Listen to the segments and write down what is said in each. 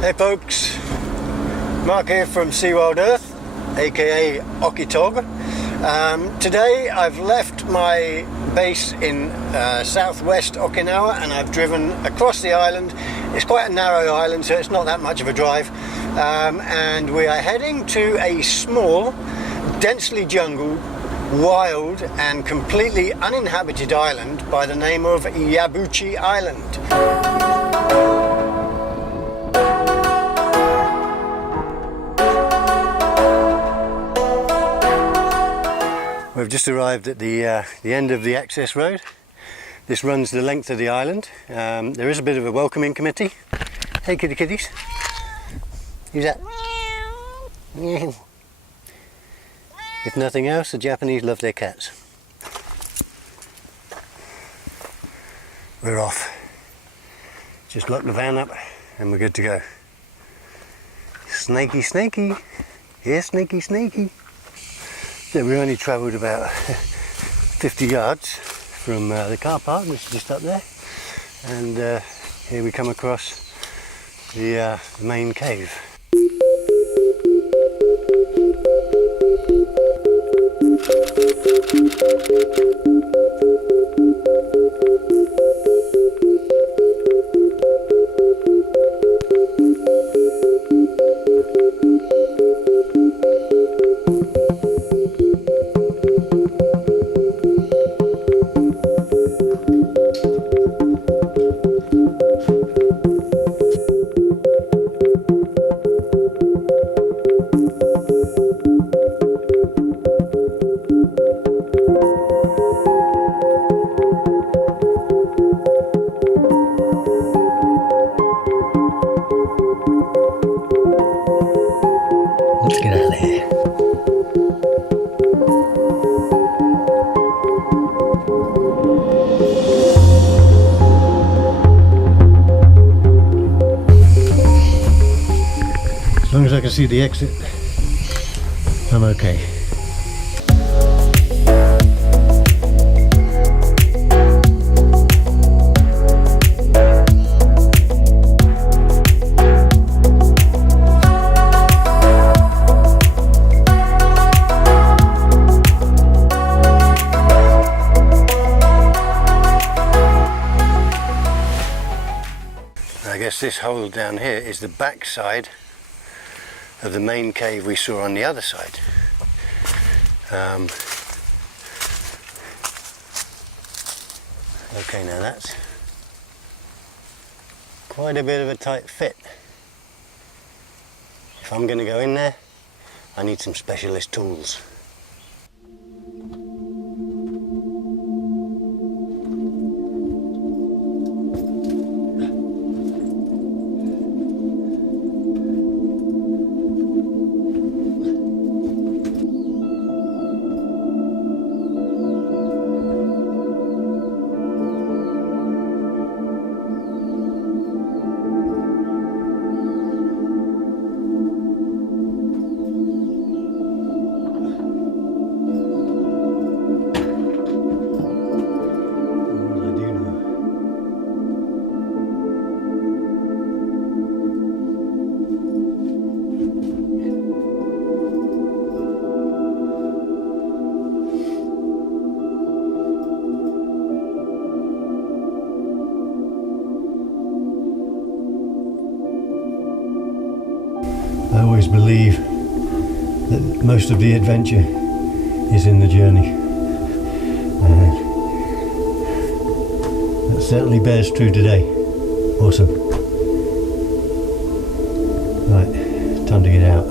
Hey folks, Mark here from SEAWILDEARTH, aka Okitog. Today I've left my base in southwest Okinawa and I've driven across the island. It's quite a narrow island, so it's not that much of a drive, and we are heading to a small, densely jungled, wild and completely uninhabited island by the name of Yabuchi Island. We've just arrived at the end of the access road. This runs the length of the island. There is a bit of a welcoming committee. Hey kitty kitties. Who's that? Meow. If nothing else, the Japanese love their cats. We're off. Just lock the van up and we're good to go. Snaky snaky. Here snaky snaky. So we only travelled about 50 yards from the car park, which is just up there, and here we come across the main cave. Let's get out of here. As long as I can see the exit, I'm okay. I guess this hole down here is the back side of the main cave we saw on the other side. Okay, now that's quite a bit of a tight fit. If I'm going to go in there, I need some specialist tools. I always believe that most of the adventure is in the journey. That certainly bears true today. Awesome. Right, time to get out.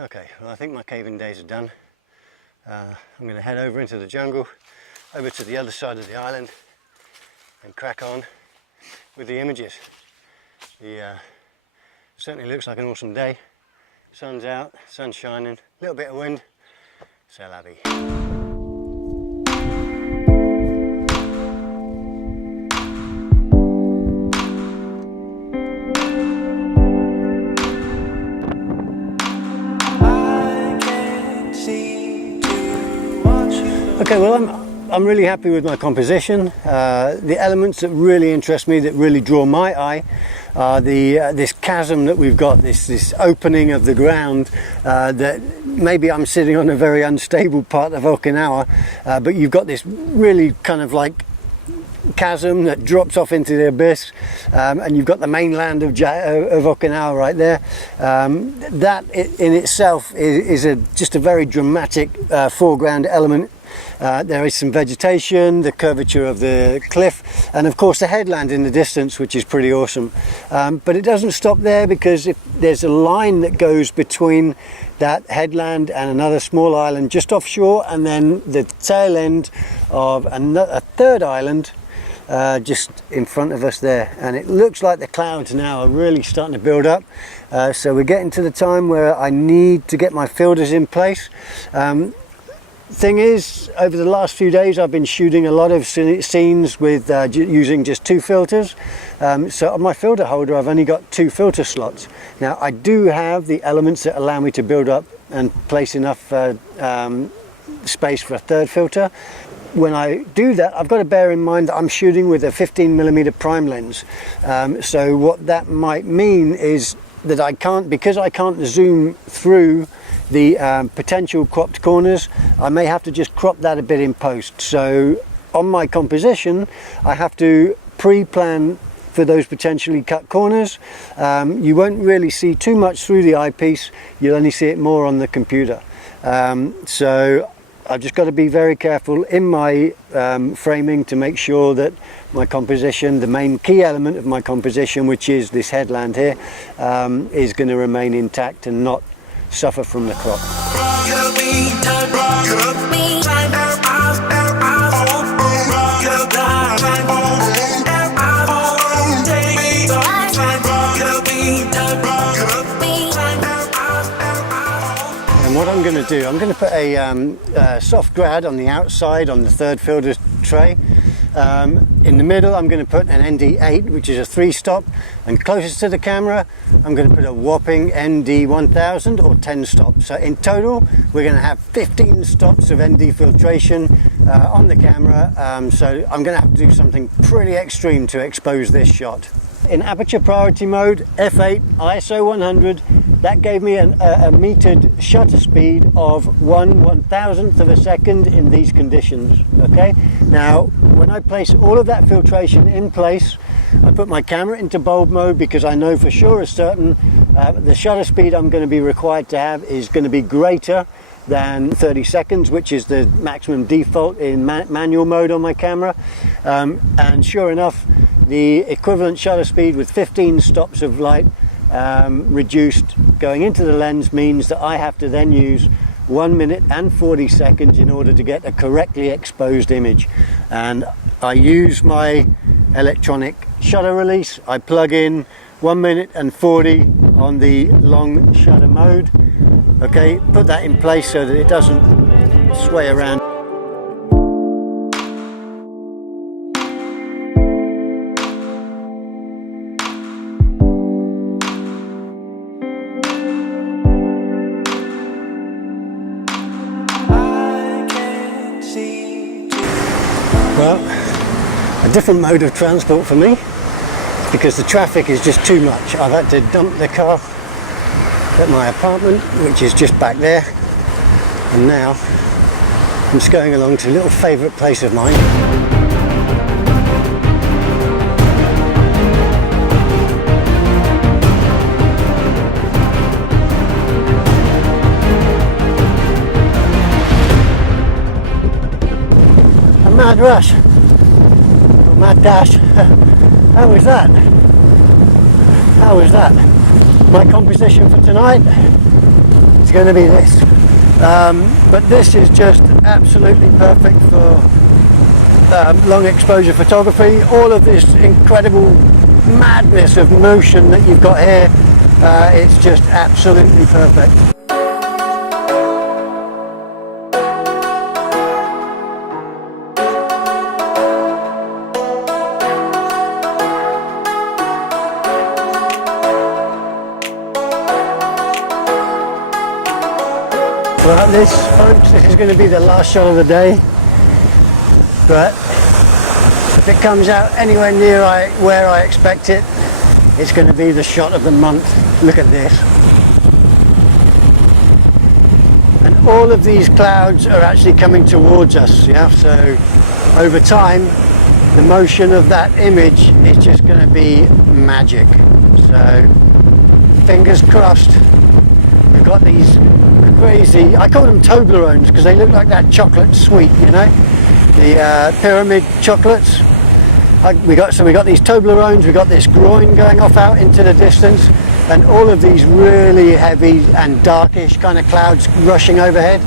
Okay, well I think my caving days are done. I'm going to head over into the jungle, over to the other side of the island, and crack on with the images. Certainly looks like an awesome day. Sun's out, sun's shining, a little bit of wind. C'est la vie. Okay, well I'm really happy with my composition. The elements that really interest me, that really draw my eye, are this chasm that we've got, this opening of the ground, that maybe I'm sitting on a very unstable part of Okinawa, but you've got this really kind of like chasm that drops off into the abyss, and you've got the mainland of Okinawa right there. That in itself is just a very dramatic foreground element. There is some vegetation, the curvature of the cliff, and of course the headland in the distance, which is pretty awesome. But it doesn't stop there, because if there's a line that goes between that headland and another small island just offshore, and then the tail end of a third island just in front of us there, and it looks like the clouds now are really starting to build up. So we're getting to the time where I need to get my filters in place. Thing is, over the last few days I've been shooting a lot of scenes with using just 2 filters. So on my filter holder I've only got 2 filter slots. Now I do have the elements that allow me to build up and place enough space for a third filter. When I do that, I've got to bear in mind that I'm shooting with a 15mm prime lens. So what that might mean is that because I can't zoom through the potential cropped corners, I may have to just crop that a bit in post. So on my composition, I have to pre-plan for those potentially cut corners. You won't really see too much through the eyepiece, you'll only see it more on the computer. So I've just got to be very careful in my framing to make sure that my composition, the main key element of my composition, which is this headland here, is going to remain intact and not suffer from the crop. And what I'm going to do, I'm going to put a soft grad on the outside on the third filter tray. In the middle I'm going to put an ND8, which is a 3-stop, and closest to the camera I'm going to put a whopping ND1000 or 10 stops. So in total we're going to have 15 stops of ND filtration on the camera, so I'm going to have to do something pretty extreme to expose this shot. In aperture priority mode, f8, ISO 100, that gave me a metered shutter speed of 1/1000th of a second in these conditions. Okay, now when I place all of that filtration in place, I put my camera into bulb mode, because I know for sure as certain the shutter speed I'm going to be required to have is going to be greater than 30 seconds, which is the maximum default in manual mode on my camera. And sure enough, the equivalent shutter speed with 15 stops of light reduced going into the lens means that I have to then use 1 minute and 40 seconds in order to get a correctly exposed image. And I use my electronic shutter release. I plug in 1 minute and 40 on the long shutter mode. Okay, put that in place so that it doesn't sway around. Well, a different mode of transport for me, because the traffic is just too much. I've had to dump the car at my apartment, which is just back there, and now I'm just going along to a little favourite place of mine. A mad rush, or mad dash. How was that? How was that? My composition for tonight is going to be this. But this is just absolutely perfect for long exposure photography. All of this incredible madness of motion that you've got here, it's just absolutely perfect. Well, this is going to be the last shot of the day, but if it comes out anywhere near where I expect it, it's going to be the shot of the month. Look at this. And all of these clouds are actually coming towards us, yeah? So over time, the motion of that image is just going to be magic. So fingers crossed. We've got these crazy, I call them Toblerones because they look like that chocolate sweet, you know, the pyramid chocolates. We got these Toblerones, we got this groin going off out into the distance, and all of these really heavy and darkish kind of clouds rushing overhead.